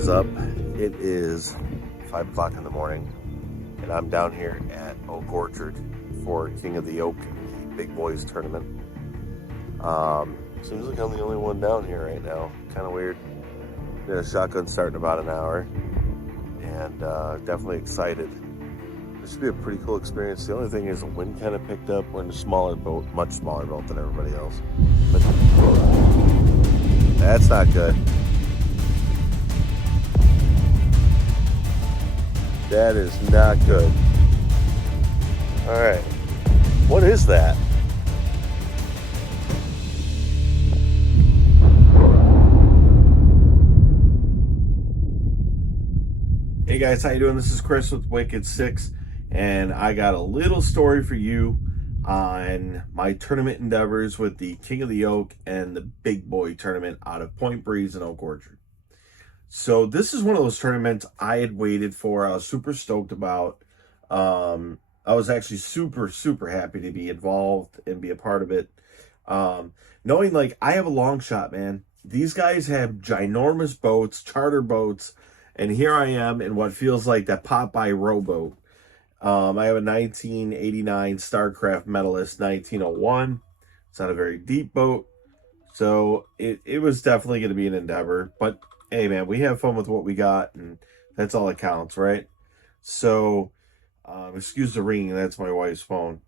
is up? It is 5 o'clock in the morning, and I'm down here at Oak Orchard for King of the Oak Big Boys Tournament. Seems like I'm the only one down here right now. Kind of weird. Did a shotgun start in about an hour, and definitely excited. This should be a pretty cool experience. The only thing is the wind kind of picked up. We're in a smaller boat, much smaller boat than everybody else. But that's not good. That is not good. All right. What is that? Hey guys, how you doing? This is Chris with Wicked Six, and I got a little story for you on my tournament endeavors with the King of the Oak and the Big Boy tournament out of Point Breeze and Oak Orchard. So this is one of those tournaments I had waited for. I was super stoked about. I was actually super happy to be involved and be a part of it. Knowing like I have a long shot, man. These guys have ginormous boats, charter boats, and here I am in what feels like that Popeye rowboat. I have a 1989 StarCraft Medalist 1901. It's not a very deep boat, so it was definitely going to be an endeavor, but hey man, we have fun with what we got, and that's all that counts, right? So, excuse the ringing, that's my wife's phone.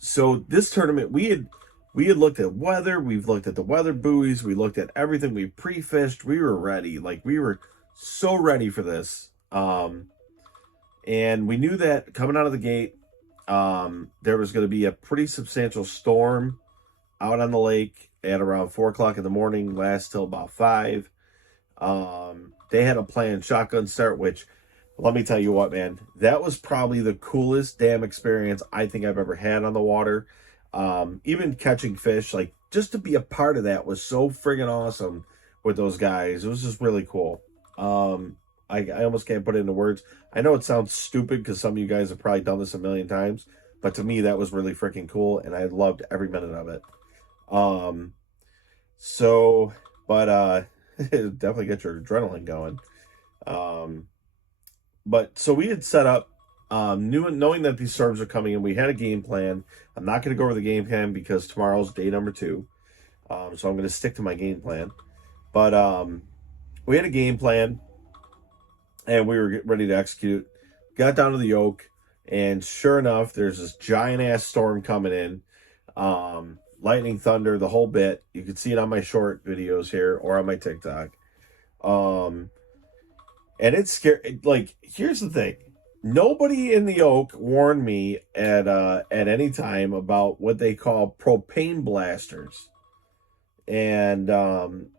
So this tournament, we had looked at weather, we've looked at the weather buoys, we looked at everything, we pre-fished, we were ready. Like, we were so ready for this. And we knew that coming out of the gate, there was going to be a pretty substantial storm out on the lake at around 4 o'clock in the morning, last till about 5. They had a planned shotgun start, which, let me tell you what, man, that was probably the coolest damn experience I think I've ever had on the water. Even catching fish, like, just to be a part of that was so friggin' awesome with those guys. It was just really cool. I almost can't put it into words. I know it sounds stupid because some of you guys have probably done this a million times, but to me, that was really freaking cool, and I loved every minute of it. Definitely get your adrenaline going. But so we had set up, knowing that these storms are coming in, we had a game plan. I'm not going to go over the game plan because tomorrow's day number 2. So I'm going to stick to my game plan. But, we had a game plan and we were getting ready to execute. Got down to the Oak, and sure enough, there's this giant ass storm coming in. Lightning, thunder, the whole bit. You can see it on my short videos here or on my TikTok. And it's scary. Like, here's the thing. Nobody in the Oak warned me at any time about what they call propane blasters. And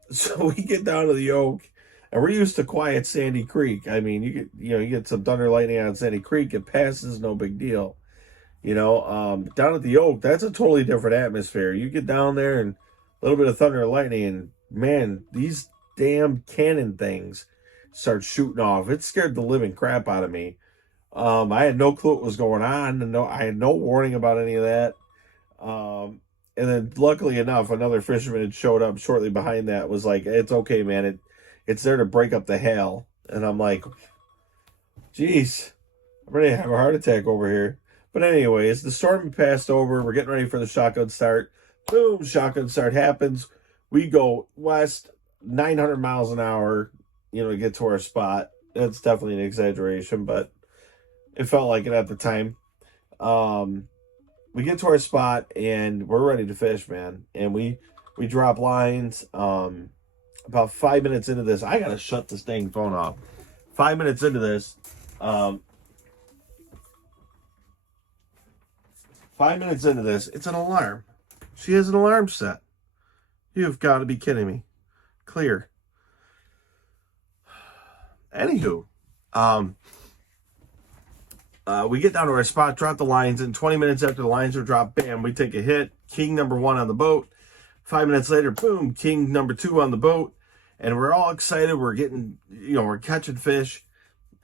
so we get down to the Oak, and we're used to quiet Sandy Creek. I mean, you get some thunder lightning on Sandy Creek, it passes, no big deal. Down at the Oak, that's a totally different atmosphere. You get down there and a little bit of thunder and lightning, and man, these damn cannon things start shooting off. It scared the living crap out of me. I had no clue what was going on, and I had no warning about any of that. And then, luckily enough, another fisherman had showed up shortly behind that. Was like, "It's okay, man. It's there to break up the hail." And I'm like, "Geez, I'm ready to have a heart attack over here." But anyways, the storm passed over. We're getting ready for the shotgun start. Boom, shotgun start happens. We go west, 900 miles an hour, to get to our spot. That's definitely an exaggeration, but it felt like it at the time. We get to our spot, and we're ready to fish, man. And we drop lines. About 5 minutes into this, I got to shut this dang phone off. 5 minutes into this, 5 minutes into this, it's an alarm. She has an alarm set. You've got to be kidding me. Clear. Anywho, we get down to our spot, drop the lines, and 20 minutes after the lines are dropped, bam, we take a hit. King number 1 on the boat. 5 minutes later, boom, king number 2 on the boat. And we're all excited. We're getting, we're catching fish.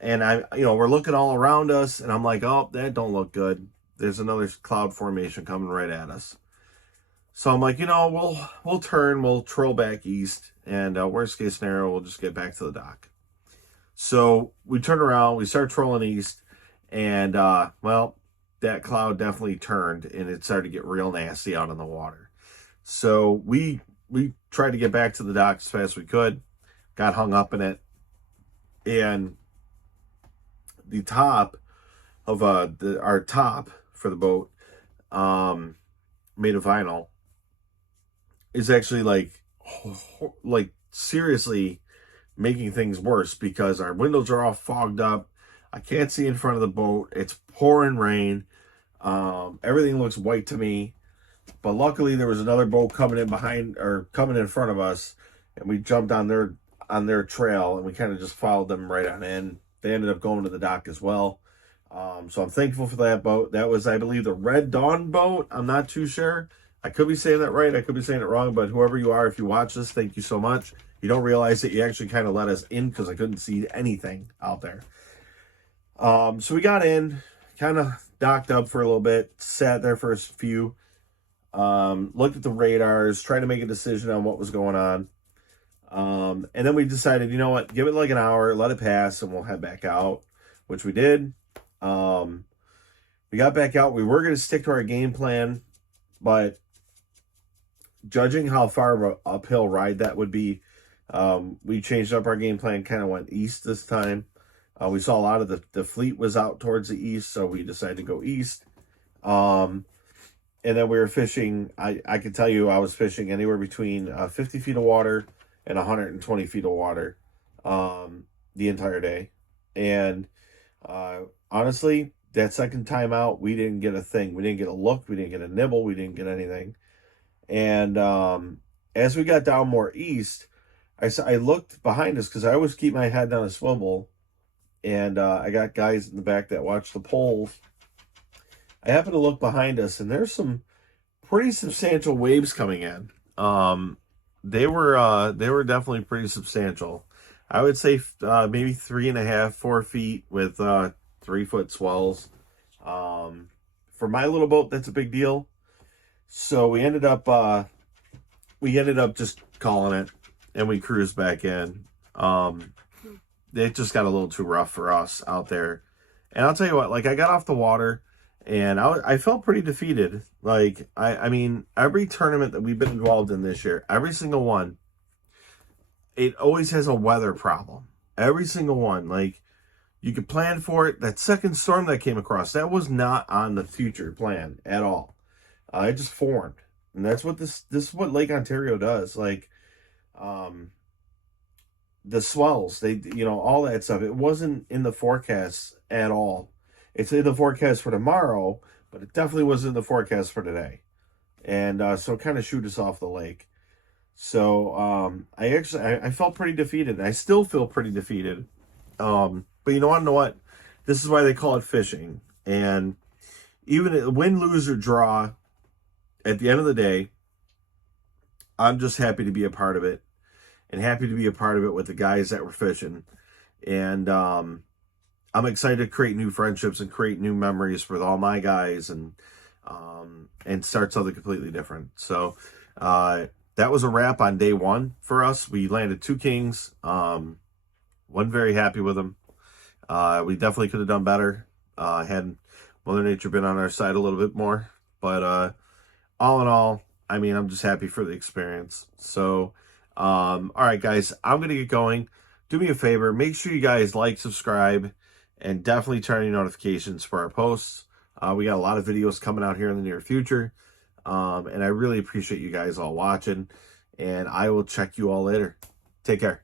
And we're looking all around us, and I'm like, oh, that don't look good. There's another cloud formation coming right at us. So I'm like, we'll turn, we'll troll back east, and worst case scenario, we'll just get back to the dock. So we turn around, we start trolling east, and well, that cloud definitely turned, and it started to get real nasty out in the water. So we tried to get back to the dock as fast as we could, got hung up in it, and the top of our top for the boat, made of vinyl, is actually like seriously making things worse because our windows are all fogged up. I can't see in front of the boat. It's pouring rain. Everything looks white to me. But luckily there was another boat coming in front of us, and we jumped on their trail, and we kind of just followed them right on in. They ended up going to the dock as well. So I'm thankful for that boat. That was, I believe, the Red Dawn boat. I'm not too sure. I could be saying that right. I could be saying it wrong, but whoever you are, if you watch this, thank you so much. You don't realize that you actually kind of let us in because I couldn't see anything out there. So we got in, kind of docked up for a little bit, sat there for a few, looked at the radars, tried to make a decision on what was going on. And then we decided, you know what, give it like an hour, let it pass, and we'll head back out, which we did. We got back out. We were going to stick to our game plan, but judging how far of an uphill ride that would be, we changed up our game plan, kind of went east this time. We saw a lot of the fleet was out towards the east, so we decided to go east. And then we were fishing. I can tell you I was fishing anywhere between 50 feet of water and 120 feet of water the entire day. And honestly, that second time out, we didn't get a thing. We didn't get a look. We didn't get a nibble. We didn't get anything. And as we got down more east, I looked behind us because I always keep my head on a swivel. And I got guys in the back that watch the poles. I happened to look behind us, and there's some pretty substantial waves coming in. They were definitely pretty substantial. I would say maybe 3.5, 4 feet with 3-foot swells. For my little boat, that's a big deal. So we ended up just calling it, and we cruised back in. It just got a little too rough for us out there. And I'll tell you what, like, I got off the water, and I felt pretty defeated. Like, I mean, every tournament that we've been involved in this year, every single one, it always has a weather problem. Every single one. Like, you could plan for it. That second storm that came across, that was not on the future plan at all. It just formed. And that's what this is what Lake Ontario does. Like, the swells, all that stuff, it wasn't in the forecast at all. It's in the forecast for tomorrow, but it definitely wasn't in the forecast for today. And so it kind of shoot us off the lake. So I felt pretty defeated. I still feel pretty defeated. But you know what? This is why they call it fishing. And even win, lose, or draw, at the end of the day, I'm just happy to be a part of it. And happy to be a part of it with the guys that were fishing. And I'm excited to create new friendships and create new memories with all my guys and start something completely different. So that was a wrap on day one for us. We landed 2 kings. Wasn't very happy with them. We definitely could have done better. Had Mother Nature been on our side a little bit more. But all in all, I mean, I'm just happy for the experience. So all right, guys, I'm going to get going. Do me a favor. Make sure you guys like, subscribe, and definitely turn on your notifications for our posts. We got a lot of videos coming out here in the near future. And I really appreciate you guys all watching. And I will check you all later. Take care.